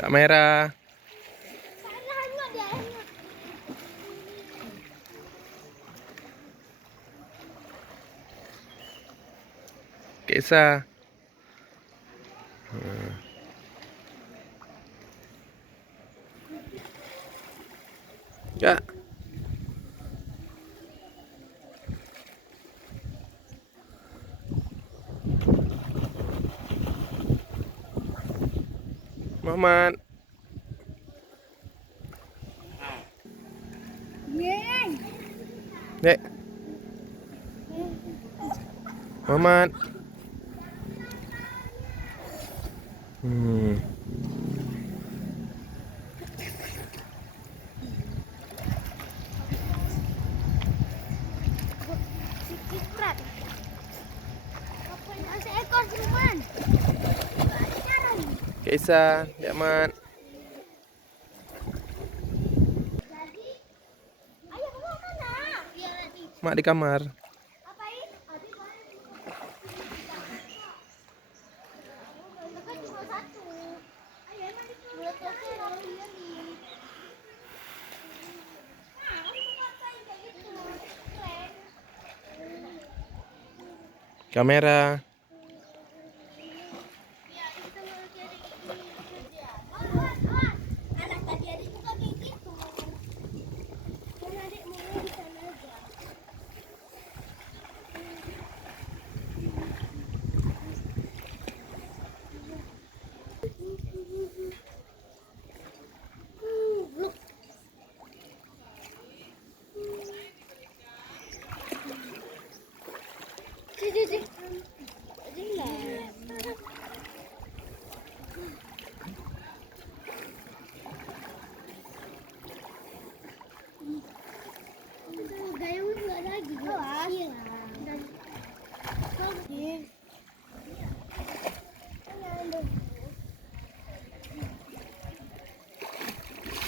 Kamera. Kesa. Ya. Muhammad. Dek. Muhammad. Ciprat. Seekor cuman. Kesa, Muhammad. Ayo bawa mana? Mak di kamar. Apain? Kan cuma satu. Ayo emang itu. Kamera. Anak tadi ada juga kayak gitu. Kan adik maunya di sana aja. Gayung nggak lagi. Iya.